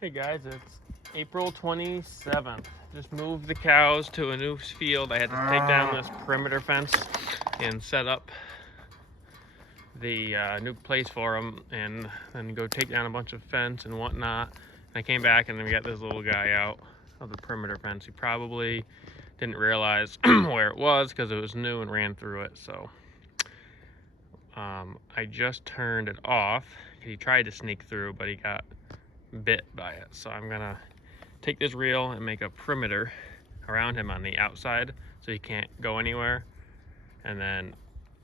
Hey guys, it's April 27th. Just moved the cows to a new field. I had to take down this perimeter fence and set up the new place for them, and then go take down a bunch of fence and whatnot. And I came back and then we got this little guy out of the perimeter fence. He probably didn't realize where it was because it was new and ran through it. So I just turned it off. He tried to sneak through, but he got bit by it. So I'm gonna take this reel and make a perimeter around him on the outside so he can't go anywhere, and then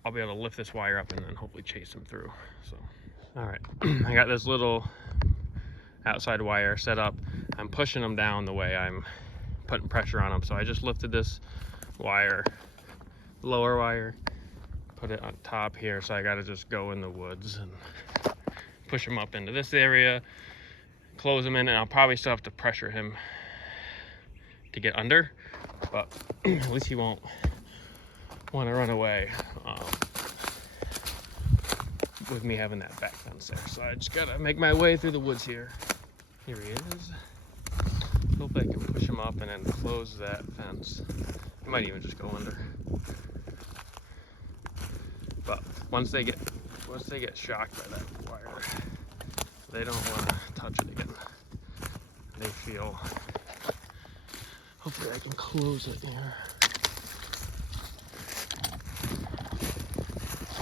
I'll be able to lift this wire up and then hopefully chase him through. So all right, I got this little outside wire set up. I'm pushing him down the way I'm putting pressure on him. So I just lifted this wire, lower wire, put it on top here. So I got to just go in the woods and push him up into this area, close him in, and I'll probably still have to pressure him to get under, but at least he won't want to run away with me having that back fence there. So I just gotta make my way through the woods here. Here he is. Hopefully I can push him up and then close that fence. He might even just go under. But once they get shocked by that wire, they don't want to touch it again. They feel. Hopefully I can close it here.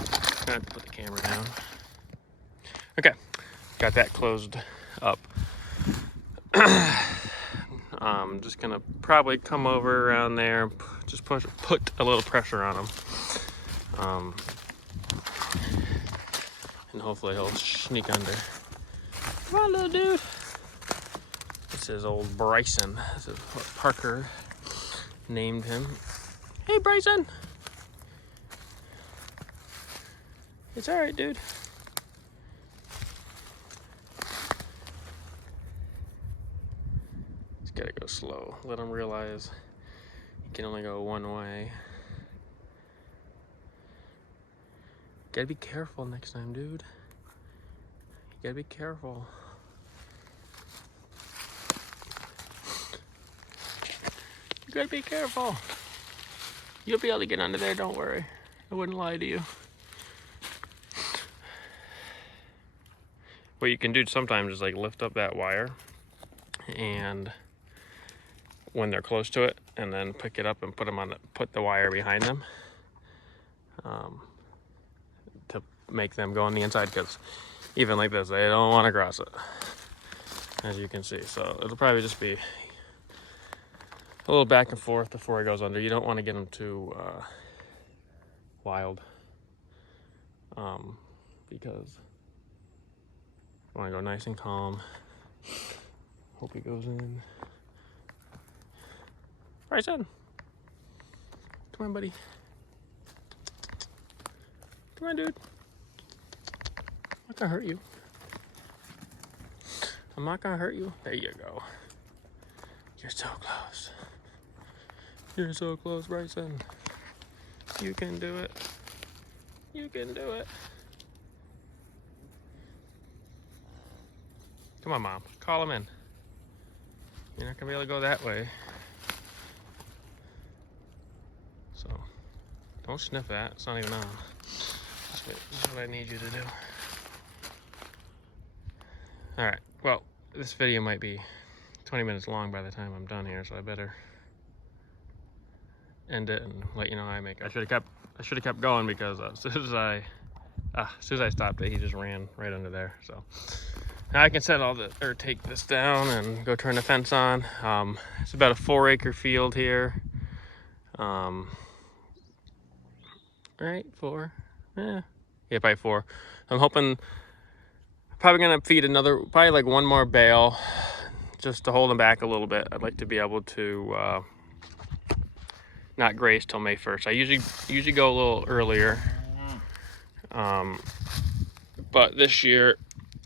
I'm gonna have to put the camera down. Okay, got that closed up. I'm just gonna probably come over around there, just put a little pressure on him. And hopefully he'll sneak under. Come on, little dude. This is old Bryson. This is what Parker named him. Hey, Bryson. It's all right, dude. Just gotta go slow. Let him realize he can only go one way. Gotta be careful next time, dude. You gotta be careful. You gotta be careful. You'll be able to get under there, don't worry. I wouldn't lie to you. What you can do sometimes is like lift up that wire, and when they're close to it, and then pick it up and put the wire behind them to make them go on the inside, because even like this, they don't want to cross it, as you can see. So it'll probably just be a little back and forth before he goes under. You don't want to get him too wild, because you want to go nice and calm. Hope he goes in. Bryson, come on, buddy. Come on, dude. I'm not gonna hurt you. I'm not gonna hurt you. There you go. You're so close. You're so close, Bryson. You can do it. You can do it. Come on, Mom. Call him in. You're not gonna be able to go that way. So, don't sniff that. It's not even on. This is what I need you to do. Alright, well, this video might be 20 minutes long by the time I'm done here, so I better end it and let you know how I make it. I should have kept going, because as soon as I stopped it, he just ran right under there. So now I can take this down and go turn the fence on. It's about a 4-acre field here. Right, 4? Yeah, probably 4. I'm hoping, probably gonna feed probably like one more bale, just to hold them back a little bit. I'd like to be able to not graze till May 1st. I usually go a little earlier, but this year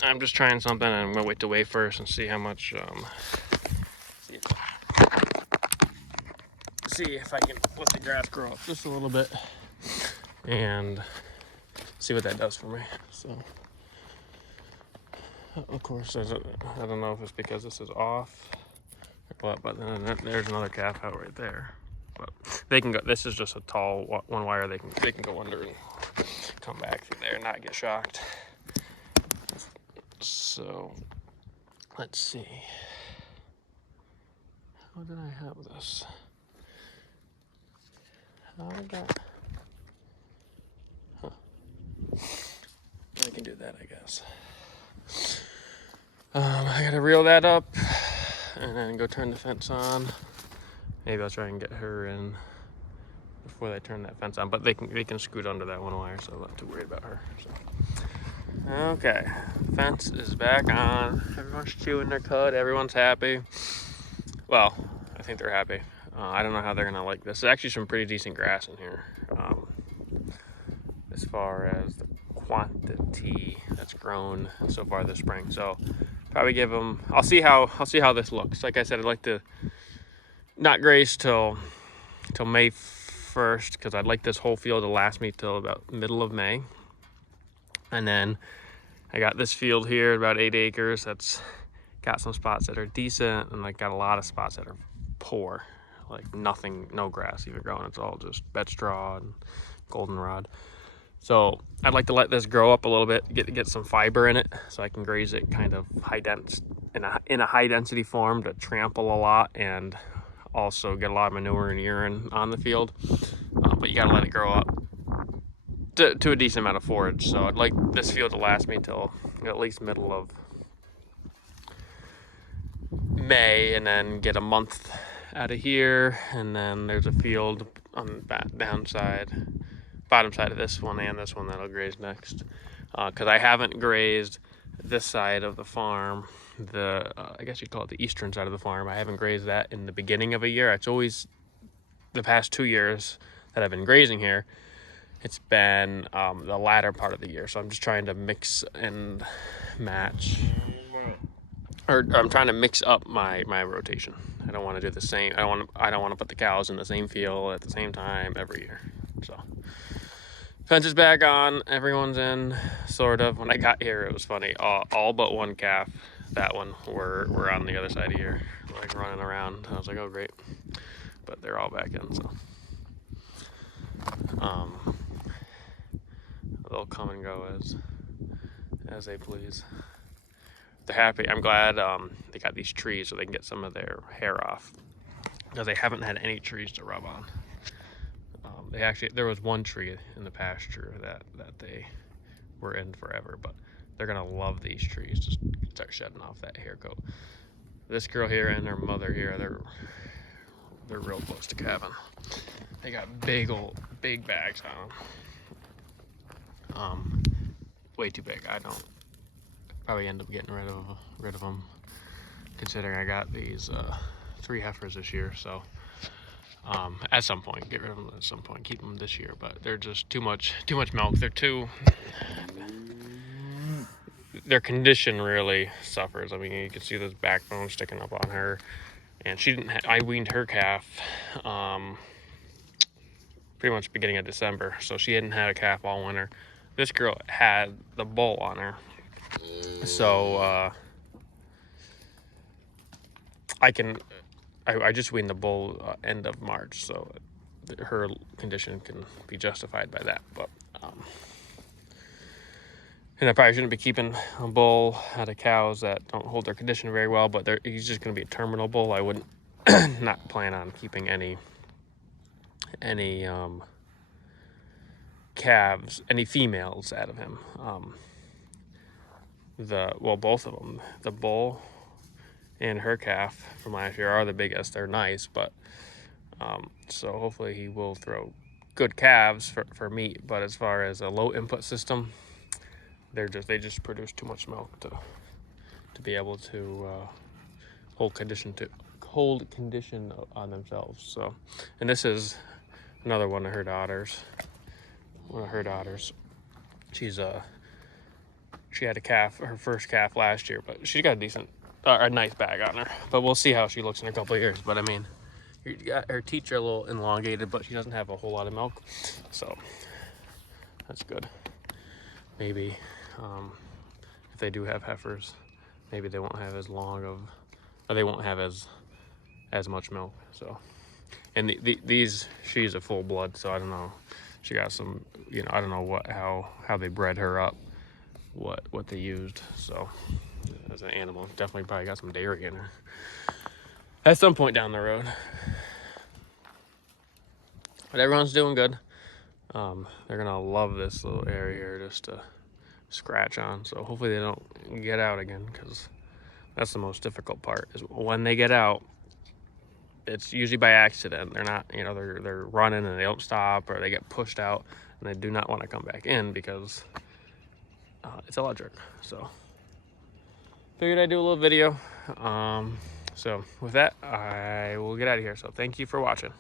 I'm just trying something, and I'm gonna wait till May 1st and see how much. See if I can let the grass grow up just a little bit, and see what that does for me. So, Of course, I don't know if it's because this is off or what, but then there's another calf out right there. But they can go. This is just a tall one wire. They can go under and come back through there and not get shocked. So let's see. How did I have this? How did that? Huh. I can do that, I guess. I gotta reel that up and then go turn the fence on. Maybe I'll try and get her in before they turn that fence on. But they can scoot under that one wire, so I'm not too worried about her. So. Okay, fence is back on. Everyone's chewing their cud. Everyone's happy. Well, I think they're happy. I don't know how they're gonna like this. There's actually some pretty decent grass in here. As far as the quantity that's grown so far this spring, so probably give them. I'll see how this looks. Like I said, I'd like to not graze till May 1st because I'd like this whole field to last me till about middle of May, and then I got this field here about 8 acres that's got some spots that are decent and like got a lot of spots that are poor, like nothing, no grass even growing. It's all just bed straw and goldenrod. So I'd like to let this grow up a little bit, get some fiber in it, so I can graze it kind of in a high density form to trample a lot and also get a lot of manure and urine on the field. But you gotta let it grow up to a decent amount of forage. So I'd like this field to last me till at least middle of May, and then get a month out of here. And then there's a field on the bottom side of this one and this one that'll graze next, because I haven't grazed this side of the farm, I guess you'd call it the eastern side of the farm. I haven't grazed that in the beginning of a year. It's always the past 2 years that I've been grazing here, it's been the latter part of the year. So I'm just trying to mix and match, or I'm trying to mix up my rotation. I don't want to do the same. I don't want to put the cows in the same field at the same time every year. So fence is back on, everyone's in, sort of. When I got here, it was funny. All but one calf, that one, were on the other side of here, like running around. I was like, oh great. But they're all back in, so. They'll come and go as they please. They're happy. I'm glad they got these trees so they can get some of their hair off, because they haven't had any trees to rub on. There was one tree in the pasture that they were in forever, but they're gonna love these trees. Just start shedding off that hair coat. This girl here and her mother here, they're real close to calving. They got big bags on them. Way too big. I don't probably end up getting rid of them, considering I got these 3 heifers this year. So at some point, get rid of them at some point, keep them this year, but they're just too much milk. Their condition really suffers. I mean, you can see this backbone sticking up on her, and I weaned her calf pretty much beginning of December, so she hadn't had a calf all winter. This girl had the bull on her, so I just weaned the bull end of March, so her condition can be justified by that. But and I probably shouldn't be keeping a bull out of cows that don't hold their condition very well, but he's just going to be a terminal bull. I wouldn't not plan on keeping any calves, any females out of him. Both of them, the bull and her calf from last year, are the biggest. They're nice, but so hopefully he will throw good calves for meat. But as far as a low input system, they just produce too much milk to be able to hold condition on themselves. So, and this is another one of her daughters. She had her first calf last year, but she got a nice bag on her. But we'll see how she looks in a couple of years. But I mean, her teats are a little elongated, but she doesn't have a whole lot of milk, so that's good. Maybe if they do have heifers, maybe they won't have as long of, or they won't have as much milk. So, and these, she's a full blood, so I don't know. She got some, you know, I don't know how they bred her up, what they used. So as an animal, definitely probably got some dairy in her at some point down the road. But everyone's doing good. They're gonna love this little area here just to scratch on. So hopefully they don't get out again, because that's the most difficult part, is when they get out. It's usually by accident. They're not, you know, they're running and they don't stop, or they get pushed out and they do not want to come back in because it's electric. So figured I'd do a little video. So with that, I will get out of here. So thank you for watching.